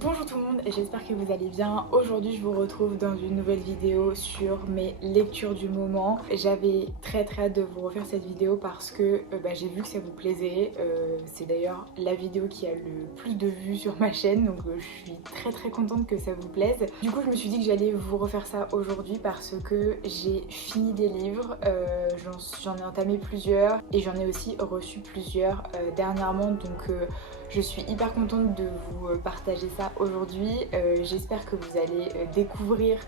Bonjour tout le monde, j'espère que vous allez bien. Aujourd'hui je vous retrouve dans une nouvelle vidéo sur mes lectures du moment. J'avais très hâte de vous refaire cette vidéo parce que j'ai vu que ça vous plaisait. C'est d'ailleurs la vidéo qui a le plus de vues sur ma chaîne, donc je suis très contente que ça vous plaise. Du coup je me suis dit que j'allais vous refaire ça aujourd'hui parce que j'ai fini des livres, j'en ai entamé plusieurs et j'en ai aussi reçu plusieurs dernièrement, donc je suis hyper contente de vous partager ça aujourd'hui. J'espère que vous allez découvrir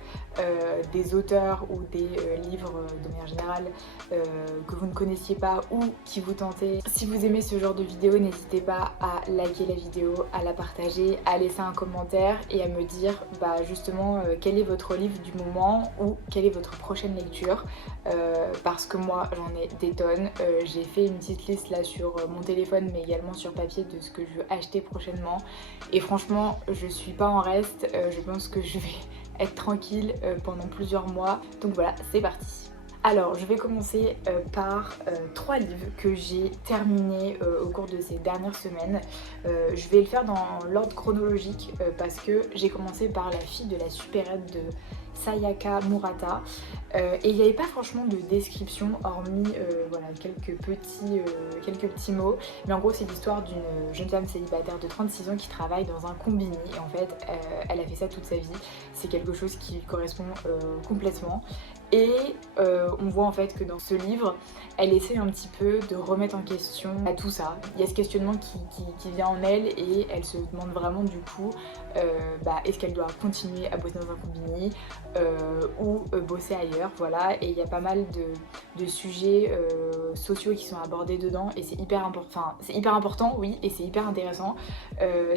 des auteurs ou des livres de manière générale que vous ne connaissiez pas ou qui vous tentaient. Si vous aimez ce genre de vidéo, n'hésitez pas à liker la vidéo, à la partager, à laisser un commentaire et à me dire justement quel est votre livre du moment ou quelle est votre prochaine lecture. Parce que moi j'en ai des tonnes. J'ai fait une petite liste là sur mon téléphone mais également sur papier de ce que je veux acheter prochainement et franchement je suis pas en reste. Je pense que je vais être tranquille pendant plusieurs mois, donc voilà, c'est parti. Alors je vais commencer par 3 livres que j'ai terminés au cours de ces dernières semaines. Je vais le faire dans l'ordre chronologique parce que j'ai commencé par La fille de la supérette de Sayaka Murata et il n'y avait pas franchement de description hormis voilà, quelques petits mots, mais en gros c'est l'histoire d'une jeune femme célibataire de 36 ans qui travaille dans un combini et en fait elle a fait ça toute sa vie. C'est quelque chose qui lui correspond complètement et on voit en fait que dans ce livre elle essaie un petit peu de remettre en question tout ça. Il y a ce questionnement qui vient en elle et elle se demande vraiment du coup est-ce qu'elle doit continuer à bosser dans un combini ou bosser ailleurs, voilà. Et il y a pas mal de sujets sociaux qui sont abordés dedans et c'est hyper important, oui, et c'est hyper intéressant.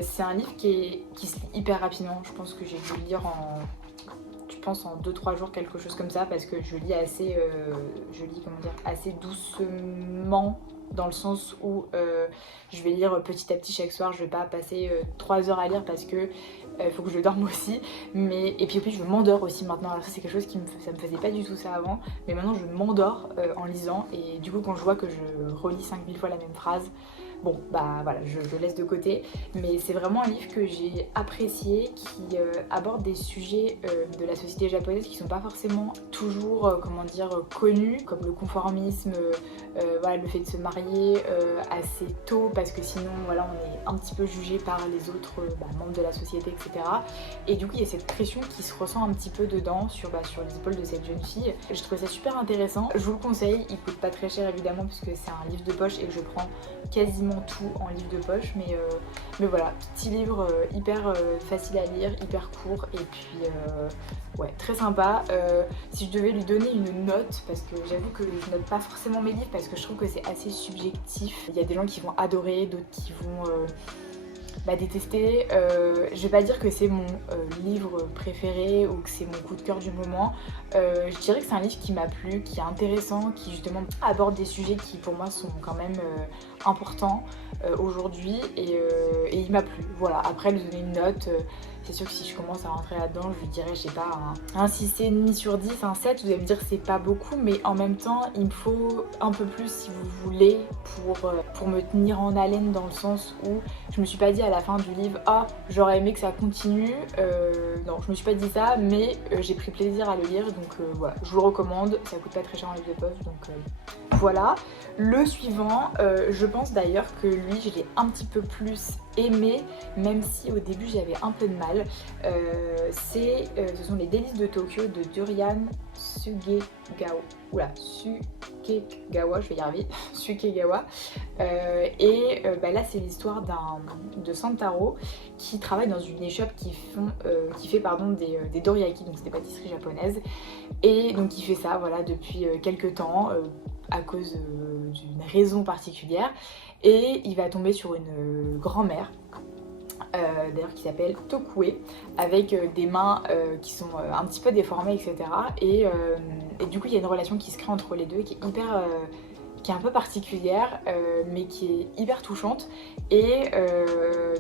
C'est un livre qui se lit hyper rapidement. Je pense que j'ai dû le lire en 2-3 jours, quelque chose comme ça, parce que je lis assez assez doucement, dans le sens où je vais lire petit à petit chaque soir. Je vais pas passer 3 heures à lire parce que faut que je dorme aussi, et puis je m'endors aussi maintenant. Alors ça c'est quelque chose ça me faisait pas du tout ça avant, mais maintenant je m'endors en lisant, et du coup quand je vois que je relis 5000 fois la même phrase, bon voilà, je laisse de côté. Mais c'est vraiment un livre que j'ai apprécié, qui aborde des sujets de la société japonaise qui sont pas forcément toujours connus, comme le conformisme, voilà, le fait de se marier assez tôt parce que sinon voilà, on est un petit peu jugé par les autres membres de la société, etc. Et du coup il y a cette pression qui se ressent un petit peu dedans sur les épaules de cette jeune fille. J'ai trouvé ça super intéressant, je vous le conseille. Il coûte pas très cher évidemment puisque c'est un livre de poche et que je prends quasiment tout en livre de poche, mais voilà, petit livre hyper facile à lire, hyper court, et puis ouais, très sympa. Si je devais lui donner une note, parce que j'avoue que je note pas forcément mes livres parce que je trouve que c'est assez subjectif. Il y a des gens qui vont adorer, d'autres qui vont détester. Je vais pas dire que c'est mon livre préféré ou que c'est mon coup de cœur du moment. Je dirais que c'est un livre qui m'a plu, qui est intéressant, qui justement aborde des sujets qui pour moi sont quand même importants aujourd'hui, et il m'a plu. Voilà, après lui donner une note, c'est sûr que si je commence à rentrer là-dedans, je lui dirais, je sais pas, un 6,5 sur 10, un 7. Vous allez me dire c'est pas beaucoup, mais en même temps, il me faut un peu plus si vous voulez pour me tenir en haleine, dans le sens où je me suis pas dit à la fin du livre, ah, j'aurais aimé que ça continue. Non, je me suis pas dit ça, mais j'ai pris plaisir à le lire, donc voilà, je vous le recommande. Ça coûte pas très cher en livre de poche, donc voilà. Le suivant, je pense d'ailleurs que lui, je l'ai un petit peu plus aimé, même si au début j'avais un peu de mal. Ce sont les délices de Tokyo de Durian Sukegawa. Oula, Sukegawa, je vais y arriver. Sukegawa. Là, c'est l'histoire de Santaro qui travaille dans une échoppe qui fait des dorayaki, donc c'est des pâtisseries japonaises. Et donc il fait ça voilà depuis quelques temps à cause d'une raison particulière, et il va tomber sur une grand-mère d'ailleurs qui s'appelle Tokue, avec des mains qui sont un petit peu déformées, etc. Et du coup il y a une relation qui se crée entre les deux qui est un peu particulière, mais qui est hyper touchante. Et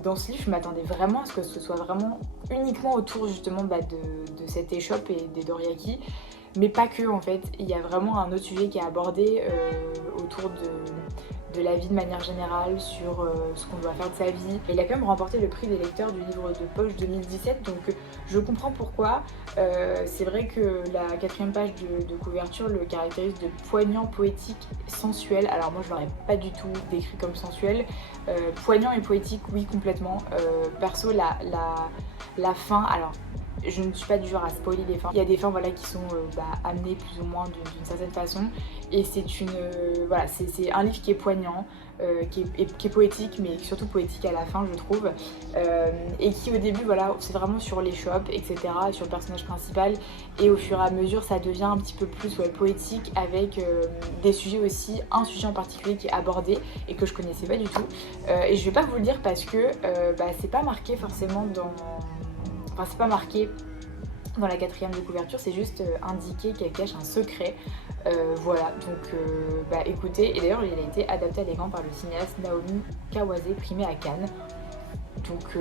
dans ce livre, je m'attendais vraiment à ce que ce soit vraiment uniquement autour justement de cette échoppe et des dorayaki, mais pas que en fait. Il y a vraiment un autre sujet qui est abordé autour de de la vie de manière générale, sur ce qu'on doit faire de sa vie. Et il a quand même remporté le prix des lecteurs du livre de poche 2017, donc je comprends pourquoi. C'est vrai que la 4e page de couverture le caractérise de poignant, poétique, sensuel. Alors moi je l'aurais pas du tout décrit comme sensuel. Poignant et poétique, oui, complètement. Perso, la fin, alors je ne suis pas du genre à spoiler les fins. Il y a des fins voilà, qui sont amenées plus ou moins d'une certaine façon. Et c'est voilà, c'est un livre qui est poignant, qui est poétique, mais surtout poétique à la fin, je trouve. Et qui au début, voilà, c'est vraiment sur l'échoppe, etc., sur le personnage principal. Et au fur et à mesure, ça devient un petit peu plus poétique, avec des sujets aussi, un sujet en particulier qui est abordé et que je connaissais pas du tout. Et je vais pas vous le dire parce que c'est pas marqué forcément dans... Enfin, c'est pas marqué dans la 4e de couverture, c'est juste indiqué qu'elle cache un secret. Voilà, donc écoutez, et d'ailleurs il a été adapté à l'écran par le cinéaste Naomi Kawase, primé à Cannes. Donc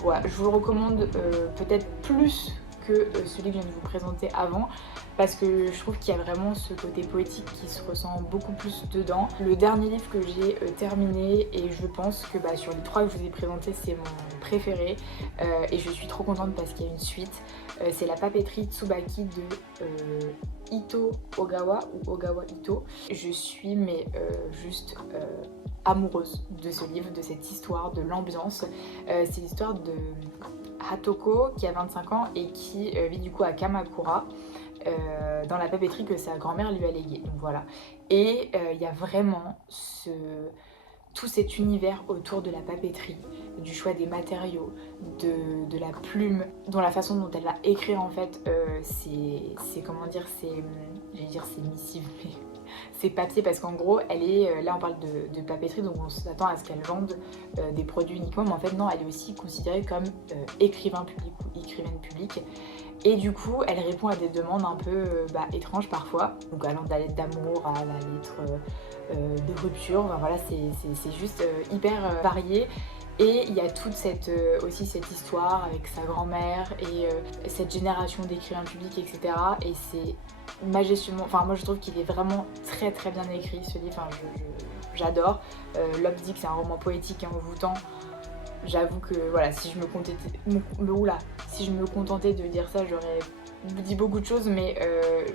voilà, je vous le recommande peut-être plus que celui que je viens de vous présenter avant, parce que je trouve qu'il y a vraiment ce côté poétique qui se ressent beaucoup plus dedans. Le dernier livre que j'ai terminé, et je pense que sur les 3 que je vous ai présentés, c'est mon préféré, et je suis trop contente parce qu'il y a une suite. C'est La papeterie Tsubaki de Ito Ogawa, ou Ogawa Ito. Je suis juste amoureuse de ce livre, de cette histoire, de l'ambiance. C'est l'histoire de Hatoko qui a 25 ans et qui vit du coup à Kamakura, dans la papeterie que sa grand-mère lui a léguée. Donc voilà. Et il y a vraiment tout cet univers autour de la papeterie, du choix des matériaux, de la plume, dont la façon dont elle va écrire en fait, c'est comment dire, j'allais dire c'est missive, mais c'est papier, parce qu'en gros elle est, là on parle de papeterie, donc on s'attend à ce qu'elle vende des produits uniquement, mais en fait non, elle est aussi considérée comme écrivain public ou écrivaine publique. Et du coup, elle répond à des demandes un peu étranges parfois, donc allant de la lettre d'amour à la lettre de rupture. Enfin, voilà, c'est juste hyper varié. Et il y a toute aussi cette histoire avec sa grand-mère et cette génération d'écrivains publics, etc. Et c'est majestueusement... Enfin, moi je trouve qu'il est vraiment très très bien écrit ce livre. Enfin, j'adore. Love dit que c'est un roman poétique et envoûtant. J'avoue que voilà, si je me contentais de dire ça, j'aurais dit beaucoup de choses, mais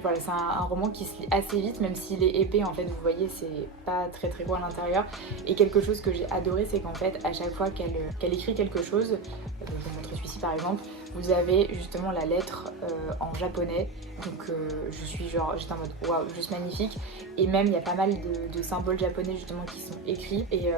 voilà, c'est un roman qui se lit assez vite, même s'il est épais en fait, vous voyez, c'est pas très très gros à l'intérieur. Et quelque chose que j'ai adoré, c'est qu'en fait, à chaque fois qu'elle écrit quelque chose, je vous montre celui-ci par exemple, vous avez justement la lettre en japonais, donc j'étais en mode waouh, juste magnifique. Et même il y a pas mal de symboles japonais justement qui sont écrits, et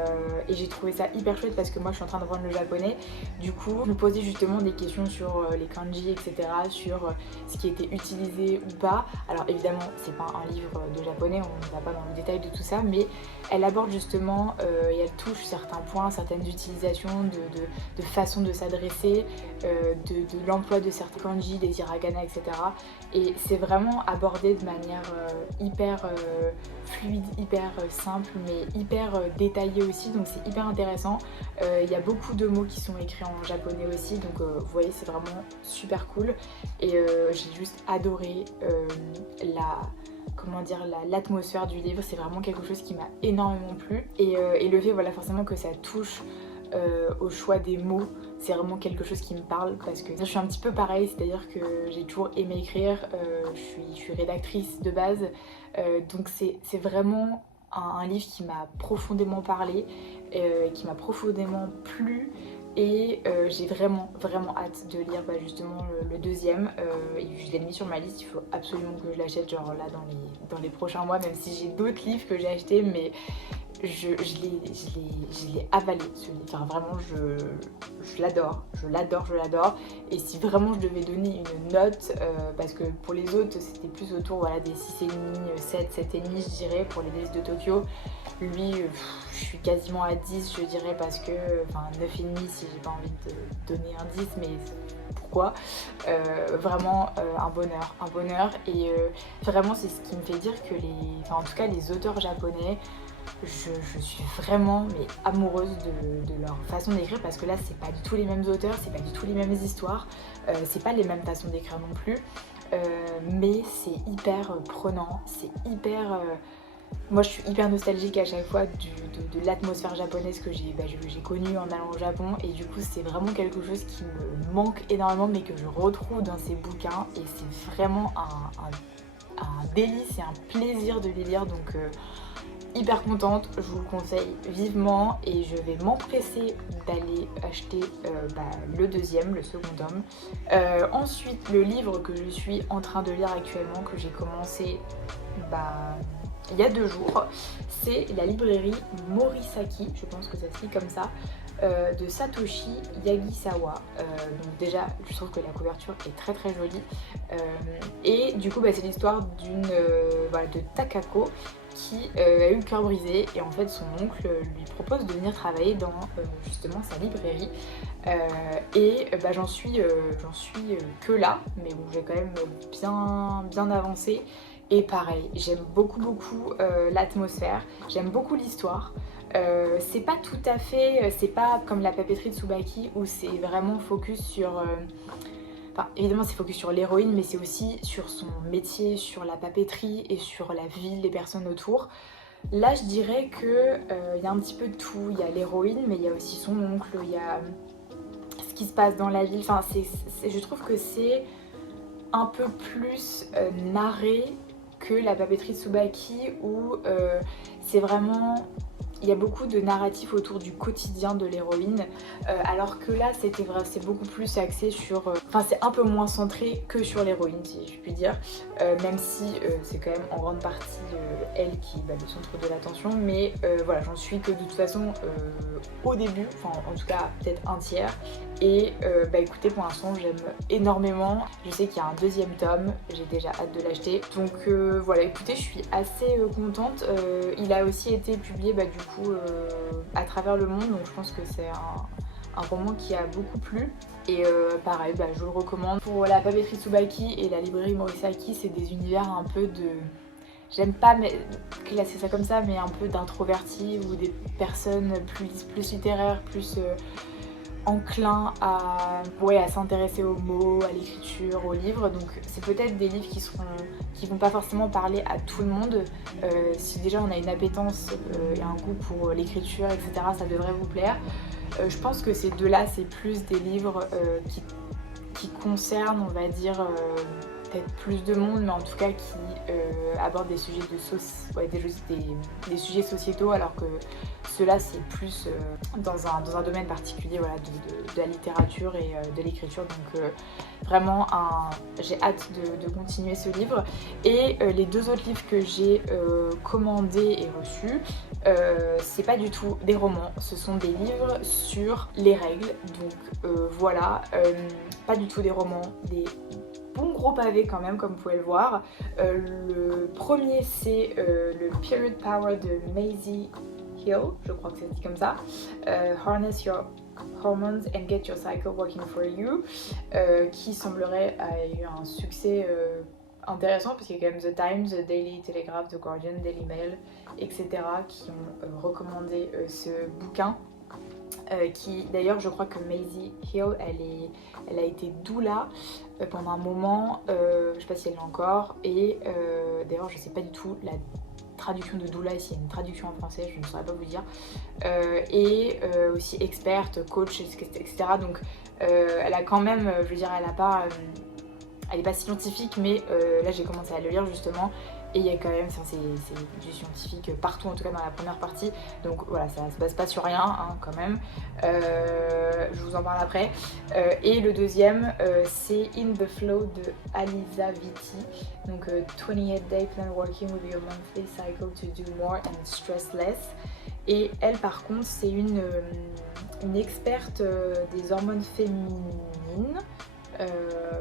j'ai trouvé ça hyper chouette parce que moi je suis en train de apprendre le japonais. Du coup je me posais justement des questions sur les kanji, etc., sur ce qui était utilisé ou pas. Alors évidemment c'est pas un livre de japonais, on ne va pas dans le détail de tout ça, mais elle aborde justement et elle touche certains points, certaines utilisations de façon de s'adresser, de l'emploi de certains kanji, des hiragana, etc. Et c'est vraiment abordé de manière hyper fluide, hyper simple, mais hyper détaillée aussi, donc c'est hyper intéressant. Il y a beaucoup de mots qui sont écrits en japonais aussi, donc vous voyez, c'est vraiment super cool. Et j'ai juste adoré l'atmosphère du livre. C'est vraiment quelque chose qui m'a énormément plu. Et le fait, voilà, forcément que ça touche au choix des mots, c'est vraiment quelque chose qui me parle, parce que je suis un petit peu pareil, c'est-à-dire que j'ai toujours aimé écrire, je suis rédactrice de base, donc c'est vraiment un livre qui m'a profondément parlé, qui m'a profondément plu. Et j'ai vraiment hâte de lire justement le deuxième. Je l'ai mis sur ma liste, il faut absolument que je l'achète genre là dans les prochains mois, même si j'ai d'autres livres que j'ai achetés, mais je l'ai avalé ce livre. Enfin, vraiment je l'adore. Et si vraiment je devais donner une note, parce que pour les autres c'était plus autour voilà, des 6,5, 7,5 je dirais, pour les Délices de Tokyo. Lui, je suis quasiment à 10 je dirais, parce que, enfin 9,5 si j'ai pas envie de donner un 10, mais pourquoi. Vraiment un bonheur, et vraiment c'est ce qui me fait dire que en tout cas les auteurs japonais, je suis vraiment amoureuse de leur façon d'écrire, parce que là c'est pas du tout les mêmes auteurs, c'est pas du tout les mêmes histoires, c'est pas les mêmes façons d'écrire non plus, mais c'est hyper prenant, c'est hyper Moi je suis hyper nostalgique à chaque fois de l'atmosphère japonaise que j'ai connue en allant au Japon, et du coup c'est vraiment quelque chose qui me manque énormément mais que je retrouve dans ces bouquins, et c'est vraiment un délice et un plaisir de les lire, donc hyper contente, je vous le conseille vivement et je vais m'empresser d'aller acheter le deuxième, le second tome. Ensuite, le livre que je suis en train de lire actuellement, que j'ai commencé il y a 2 jours, c'est la librairie Morisaki, je pense que ça se lit comme ça, de Satoshi Yagisawa. Donc déjà, je trouve que la couverture est très très jolie. Et du coup, c'est l'histoire de Takako qui a eu le cœur brisé, et en fait son oncle lui propose de venir travailler dans justement sa librairie. J'en suis que là, mais bon, j'ai quand même bien avancé. Et pareil, j'aime beaucoup l'atmosphère, j'aime beaucoup l'histoire. C'est pas tout à fait, c'est pas comme la papeterie de Tsubaki où c'est vraiment focus sur... Enfin, évidemment c'est focus sur l'héroïne, mais c'est aussi sur son métier, sur la papeterie et sur la ville, les personnes autour. Là je dirais que y a un petit peu de tout, il y a l'héroïne, mais il y a aussi son oncle, il y a ce qui se passe dans la ville. Enfin, je trouve que c'est un peu plus narré que la papeterie de Tsubaki où c'est vraiment... Il y a beaucoup de narratifs autour du quotidien de l'héroïne, alors que là c'est beaucoup plus axé sur... Enfin c'est un peu moins centré que sur l'héroïne si je puis dire, même si c'est quand même en grande partie elle qui est le centre de l'attention, mais voilà, j'en suis que de toute façon au début, enfin en tout cas peut-être un tiers, et écoutez, pour l'instant j'aime énormément, je sais qu'il y a un deuxième tome, j'ai déjà hâte de l'acheter, donc voilà, écoutez, je suis assez contente. Il a aussi été publié du coup à travers le monde, donc je pense que c'est un roman qui a beaucoup plu, et pareil, je vous le recommande. Pour la papeterie Tsubaki et la librairie Morisaki, c'est des univers un peu de... J'aime pas classer ça comme ça, mais un peu d'introvertis ou des personnes plus littéraires, plus enclins à s'intéresser aux mots, à l'écriture, aux livres. Donc c'est peut-être des livres qui vont pas forcément parler à tout le monde. Si déjà on a une appétence et un goût pour l'écriture, etc., ça devrait vous plaire. Je pense que ces deux-là, c'est plus des livres qui concernent, on va dire, peut-être plus de monde, mais en tout cas qui abordent des sujets des sujets sociétaux, alors que ceux-là c'est plus dans un domaine particulier, voilà, de la littérature et de l'écriture. Donc vraiment j'ai hâte de continuer ce livre. Et les 2 autres livres que j'ai commandés et reçus, c'est pas du tout des romans, ce sont des livres sur les règles. Donc voilà, pas du tout des romans, des bons gros pavés quand même, comme vous pouvez le voir. Le premier c'est le Period Power de Maisie Hill, je crois que c'est dit comme ça. Harness your hormones and get your cycle working for you, qui semblerait a eu un succès intéressant, parce qu'il y a quand même The Times, The Daily Telegraph, The Guardian, Daily Mail, etc. qui ont recommandé ce bouquin. Qui d'ailleurs, je crois que Maisie Hill elle a été doula pendant un moment, je sais pas si elle l'est encore, et d'ailleurs je sais pas du tout la traduction de doula, s'il y a une traduction en français, je ne saurais pas vous dire, et aussi experte, coach, etc. Donc elle a quand même, je veux dire, elle est pas scientifique, mais là j'ai commencé à le lire justement, et il y a quand même, c'est du scientifique partout, en tout cas dans la première partie, donc voilà, ça se base pas sur rien hein, quand même. Je vous en parle après. Et le deuxième c'est In the Flow de Alisa Vitti, donc 28 Day Plan Working with Your Monthly Cycle to Do More and Stress Less. Et elle par contre c'est une experte des hormones féminines,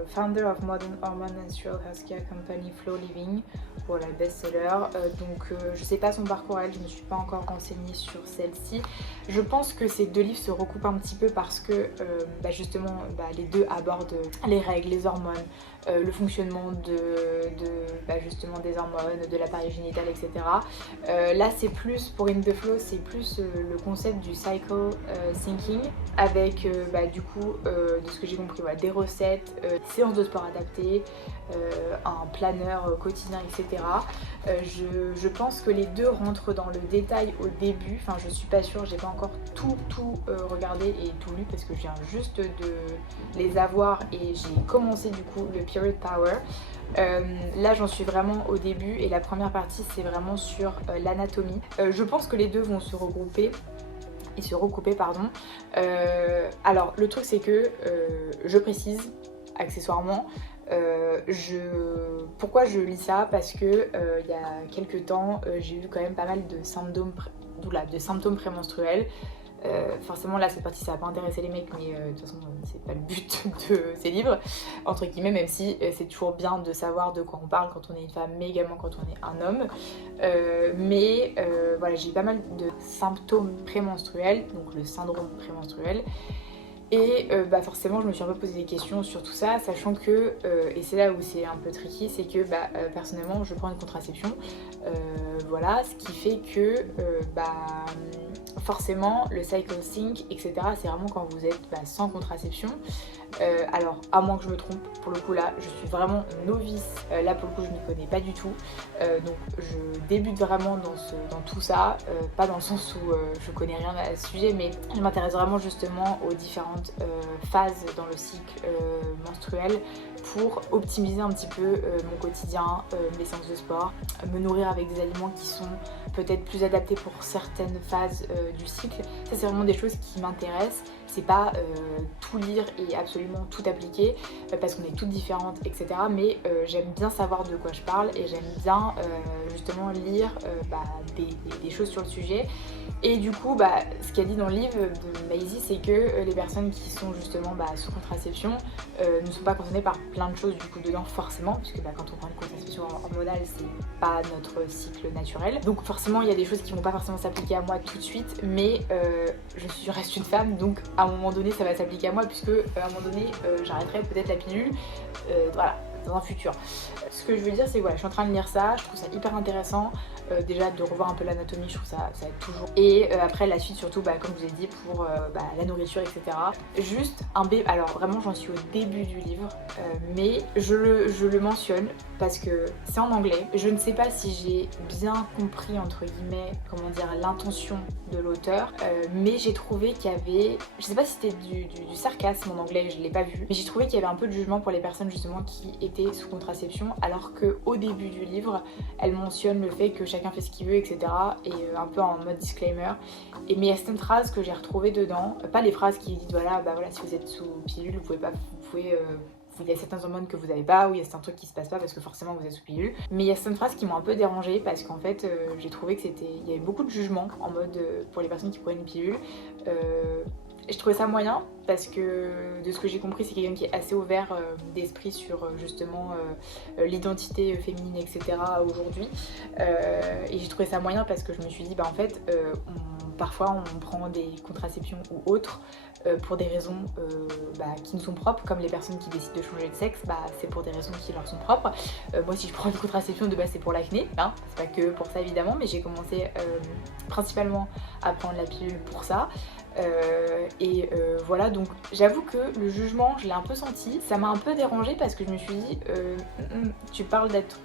founder of Modern Hormone Natural Healthcare Company Flow Living, voilà, best-seller. Donc je sais pas son parcours elle, je ne me suis pas encore renseignée sur celle-ci. Je pense que ces 2 livres se recoupent un petit peu parce que justement les 2 abordent les règles, les hormones, le fonctionnement justement des hormones, de l'appareil génital, etc. Là c'est plus, pour In the Flow, c'est plus le concept du cycle thinking, avec du coup de ce que j'ai compris, des recettes, diète, séances de sport adaptées, un planeur quotidien, etc. Je pense que les deux rentrent dans le détail au début, enfin je suis pas sûre, j'ai pas encore tout regardé et tout lu parce que je viens juste de les avoir et j'ai commencé du coup le Period Power. Là j'en suis vraiment au début et la première partie c'est vraiment sur l'anatomie. Je pense que les deux vont se regrouper et se recouper pardon. Alors le truc c'est que je précise accessoirement pourquoi je lis ça, parce que il y a quelques temps j'ai eu quand même pas mal de symptômes prémenstruels. Forcément là cette partie ça va pas intéresser les mecs, mais de toute façon c'est pas le but de ces livres entre guillemets, même si c'est toujours bien de savoir de quoi on parle quand on est une femme mais également quand on est un homme. Voilà, j'ai pas mal de symptômes prémenstruels, donc le syndrome prémenstruel. Et forcément je me suis un peu posé des questions sur tout ça, sachant que, et c'est là où c'est un peu tricky, c'est que personnellement je prends une contraception, voilà, ce qui fait que forcément le cycle sync, etc. c'est vraiment quand vous êtes sans contraception. Alors à moins que je me trompe, pour le coup là je suis vraiment novice, là pour le coup je m'y connais pas du tout, donc je débute vraiment dans tout ça, pas dans le sens où je connais rien à ce sujet, mais je m'intéresse vraiment justement aux différentes phases dans le cycle menstruel pour optimiser un petit peu mon quotidien, mes séances de sport, me nourrir avec des aliments qui sont peut-être plus adaptés pour certaines phases du cycle. Ça c'est vraiment des choses qui m'intéressent. C'est pas tout lire et absolument tout appliquer parce qu'on est toutes différentes, etc. Mais j'aime bien savoir de quoi je parle et j'aime bien justement lire des choses sur le sujet. Et du coup, ce qu'elle dit dans le livre de Maisie, c'est que les personnes qui sont justement sous contraception ne sont pas concernées par plein de choses du coup dedans forcément, puisque quand on prend une contraception hormonale, c'est pas notre cycle naturel. Donc forcément, il y a des choses qui vont pas forcément s'appliquer à moi tout de suite, mais je reste une femme, donc à un moment donné, ça va s'appliquer à moi, puisque à un moment donné, j'arrêterai peut-être la pilule, voilà, dans un futur. Ce que je veux dire, c'est que voilà, je suis en train de lire ça, je trouve ça hyper intéressant. Déjà de revoir un peu l'anatomie, je trouve ça aide toujours. Et après la suite surtout, comme je vous ai dit, pour la nourriture, etc. Juste un bébé, alors vraiment j'en suis au début du livre, mais je le mentionne parce que c'est en anglais. Je ne sais pas si j'ai bien compris entre guillemets, comment dire, l'intention de l'auteur, mais j'ai trouvé qu'il y avait, je sais pas si c'était du sarcasme en anglais, je l'ai pas vu, mais j'ai trouvé qu'il y avait un peu de jugement pour les personnes justement qui étaient sous contraception, alors qu'au début du livre, elle mentionne le fait que chacun fait ce qu'il veut, etc. Et un peu en mode disclaimer. Mais il y a certaines phrases que j'ai retrouvées dedans, pas les phrases qui disent voilà si vous êtes sous pilule, il y a certaines hormones que vous n'avez pas, ou il y a certains trucs qui se passent pas parce que forcément vous êtes sous pilule. Mais il y a certaines phrases qui m'ont un peu dérangée parce qu'en fait j'ai trouvé que il y avait beaucoup de jugement en mode pour les personnes qui prennent une pilule. Et je trouvais ça moyen parce que de ce que j'ai compris, c'est quelqu'un qui est assez ouvert d'esprit sur justement l'identité féminine, etc. aujourd'hui. Et j'ai trouvé ça moyen parce que je me suis dit en fait parfois on prend des contraceptions ou autres pour des raisons qui nous sont propres, comme les personnes qui décident de changer de sexe, c'est pour des raisons qui leur sont propres. Moi si je prends une contraception de base c'est pour l'acné, hein, c'est pas que pour ça évidemment, mais j'ai commencé principalement à prendre la pilule pour ça. Voilà, donc j'avoue que le jugement je l'ai un peu senti, ça m'a un peu dérangée parce que je me suis dit tu parles d'être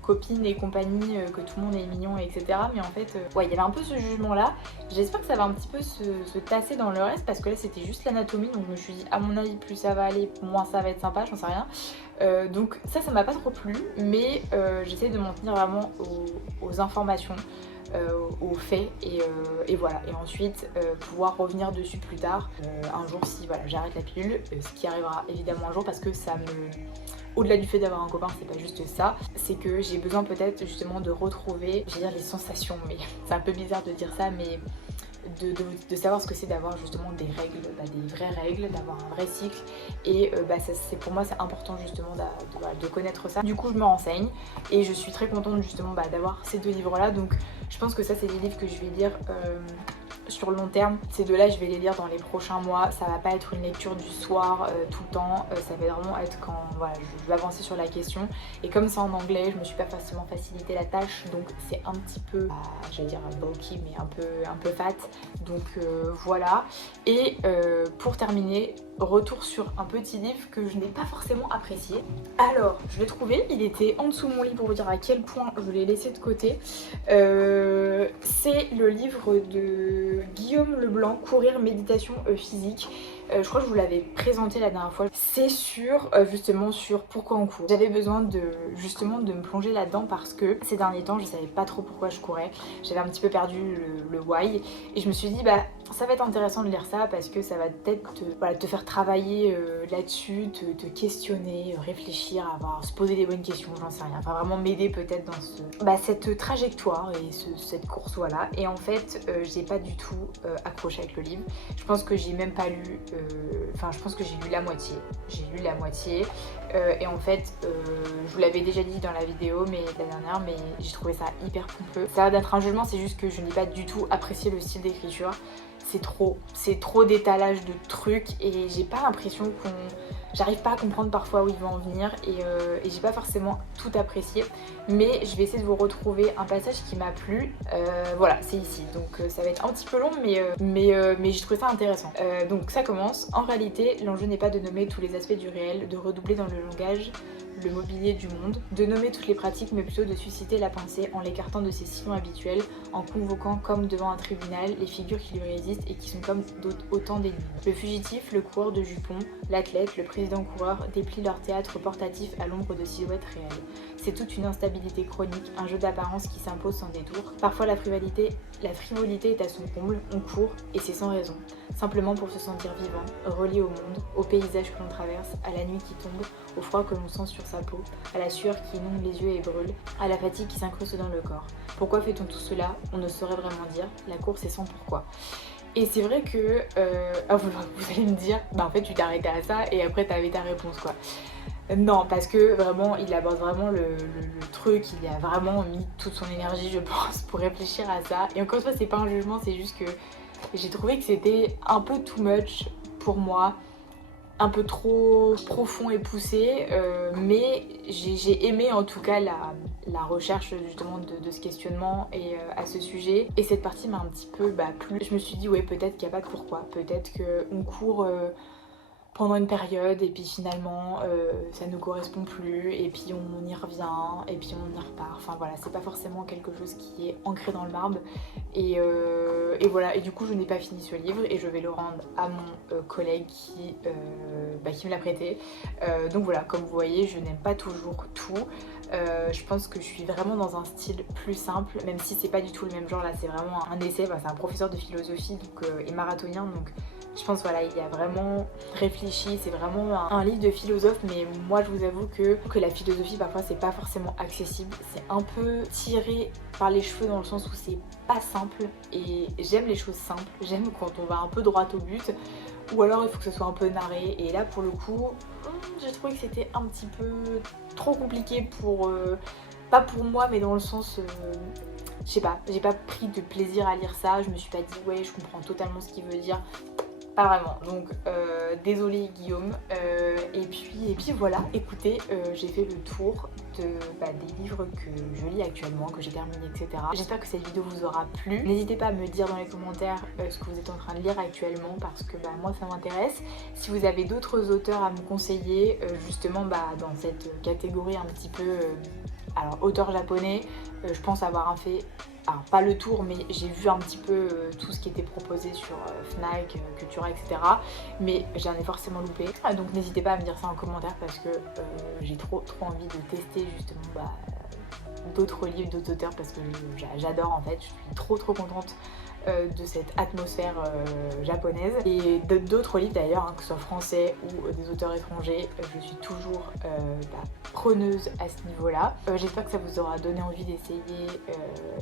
copine et compagnie, que tout le monde est mignon, etc. Mais en fait ouais, il y avait un peu ce jugement là. J'espère que ça va un petit peu se tasser dans le reste parce que là c'était juste l'anatomie, donc je me suis dit à mon avis plus ça va aller, moins ça va être sympa, j'en sais rien. Donc ça m'a pas trop plu, mais j'essaie de m'en tenir vraiment aux informations, aux faits, et voilà, et ensuite pouvoir revenir dessus plus tard un jour si voilà, j'arrête la pilule, ce qui arrivera évidemment un jour parce que ça me... Au-delà du fait d'avoir un copain, c'est pas juste ça, c'est que j'ai besoin peut-être justement de retrouver, je vais dire les sensations, mais c'est un peu bizarre de dire ça, mais de savoir ce que c'est d'avoir justement des règles, des vraies règles, d'avoir un vrai cycle, et pour moi c'est important justement de connaître ça. Du coup je me renseigne et je suis très contente justement d'avoir ces deux livres là, donc je pense que ça c'est des livres que je vais lire sur le long terme. Ces deux-là, je vais les lire dans les prochains mois. Ça va pas être une lecture du soir tout le temps. Ça va vraiment être quand voilà, je vais avancer sur la question. Et comme c'est en anglais, je me suis pas forcément facilité la tâche. Donc c'est un petit peu, j'allais dire bulky, mais un peu fat. Donc voilà. Et pour terminer, retour sur un petit livre que je n'ai pas forcément apprécié. Alors, je l'ai trouvé, il était en dessous de mon lit pour vous dire à quel point je l'ai laissé de côté. C'est le livre de Guillaume Leblanc, Courir, méditation physique. Je crois que je vous l'avais présenté la dernière fois. C'est sur justement sur pourquoi on court. J'avais besoin de justement de me plonger là-dedans parce que ces derniers temps je savais pas trop pourquoi je courais. J'avais un petit peu perdu le why et je me suis dit bah ça va être intéressant de lire ça parce que ça va peut-être te faire travailler là-dessus, te questionner, réfléchir, se poser des bonnes questions, j'en sais rien. Enfin vraiment m'aider peut-être dans cette trajectoire et cette course voilà. Et en fait j'ai pas du tout accroché avec le livre. Je pense que j'ai même pas lu je pense que j'ai lu la moitié. Et en fait, je vous l'avais déjà dit dans la vidéo la dernière, mais j'ai trouvé ça hyper pompeux. Ça va d'être un jugement, c'est juste que je n'ai pas du tout apprécié le style d'écriture. C'est trop d'étalage de trucs et j'ai pas l'impression j'arrive pas à comprendre parfois où il va en venir et j'ai pas forcément tout apprécié, mais je vais essayer de vous retrouver un passage qui m'a plu. Voilà, c'est ici, donc ça va être un petit peu long, mais j'ai trouvé ça intéressant. Donc ça commence. En réalité, l'enjeu n'est pas de nommer tous les aspects du réel, de redoubler dans le langage le mobilier du monde, de nommer toutes les pratiques, mais plutôt de susciter la pensée en l'écartant de ses sillons habituels, en convoquant comme devant un tribunal les figures qui lui résistent et qui sont comme autant d'énigmes. Le fugitif, le coureur de jupons, l'athlète, le président-coureur déplient leur théâtre portatif à l'ombre de silhouettes réelles. C'est toute une instabilité chronique, un jeu d'apparence qui s'impose sans détour. Parfois la frivolité est à son comble, on court, et c'est sans raison. Simplement pour se sentir vivant, relié au monde, au paysage que l'on traverse, à la nuit qui tombe, au froid que l'on sent sur sa peau, à la sueur qui inonde les yeux et brûle, à la fatigue qui s'incruste dans le corps. Pourquoi fait-on tout cela? On ne saurait vraiment dire, la course est sans pourquoi. Et c'est vrai que vous allez me dire, bah en fait tu t'es arrêté à ça et après t'avais ta réponse quoi. Non, parce que vraiment il aborde vraiment le truc, il a vraiment mis toute son énergie je pense pour réfléchir à ça. Et encore une fois c'est pas un jugement, c'est juste que j'ai trouvé que c'était un peu too much pour moi, un peu trop profond et poussé, mais j'ai aimé en tout cas la recherche justement de ce questionnement et à ce sujet. Et cette partie m'a un petit peu plu. Je me suis dit ouais peut-être qu'il n'y a pas de pourquoi, peut-être qu'on court pendant une période et puis finalement ça ne correspond plus et puis on y revient et puis on y repart. Enfin voilà, c'est pas forcément quelque chose qui est ancré dans le marbre et voilà. Et du coup je n'ai pas fini ce livre et je vais le rendre à mon collègue qui me l'a prêté. Donc voilà, comme vous voyez je n'aime pas toujours tout. Je pense que je suis vraiment dans un style plus simple, même si c'est pas du tout le même genre. Là c'est vraiment un essai, c'est un professeur de philosophie donc, et marathonien, donc je pense voilà, il a vraiment réfléchi, c'est vraiment un livre de philosophe, mais moi je vous avoue que la philosophie parfois c'est pas forcément accessible, c'est un peu tiré par les cheveux dans le sens où c'est pas simple et j'aime les choses simples, j'aime quand on va un peu droit au but ou alors il faut que ce soit un peu narré et là pour le coup j'ai trouvé que c'était un petit peu trop compliqué pour, pas pour moi mais dans le sens... je sais pas, j'ai pas pris de plaisir à lire ça, je me suis pas dit ouais je comprends totalement ce qu'il veut dire. Pas vraiment, donc désolée Guillaume, et puis voilà, écoutez, j'ai fait le tour des livres que je lis actuellement, que j'ai terminé, etc. J'espère que cette vidéo vous aura plu. N'hésitez pas à me dire dans les commentaires ce que vous êtes en train de lire actuellement parce que moi ça m'intéresse. Si vous avez d'autres auteurs à me conseiller, justement dans cette catégorie un petit peu, alors auteur japonais, je pense avoir fait... Alors pas le tour mais j'ai vu un petit peu tout ce qui était proposé sur Fnac, Cultura, etc. Mais j'en ai forcément loupé. Donc n'hésitez pas à me dire ça en commentaire parce que j'ai trop envie de tester justement d'autres livres, d'autres auteurs parce que j'adore en fait. Je suis trop contente de cette atmosphère japonaise et d'autres livres d'ailleurs, que ce soit français ou des auteurs étrangers, je suis toujours preneuse à ce niveau là. J'espère que ça vous aura donné envie d'essayer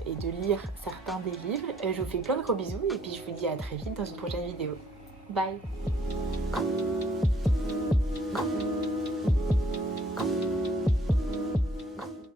et de lire certains des livres. Je vous fais plein de gros bisous et puis je vous dis à très vite dans une prochaine vidéo. Bye.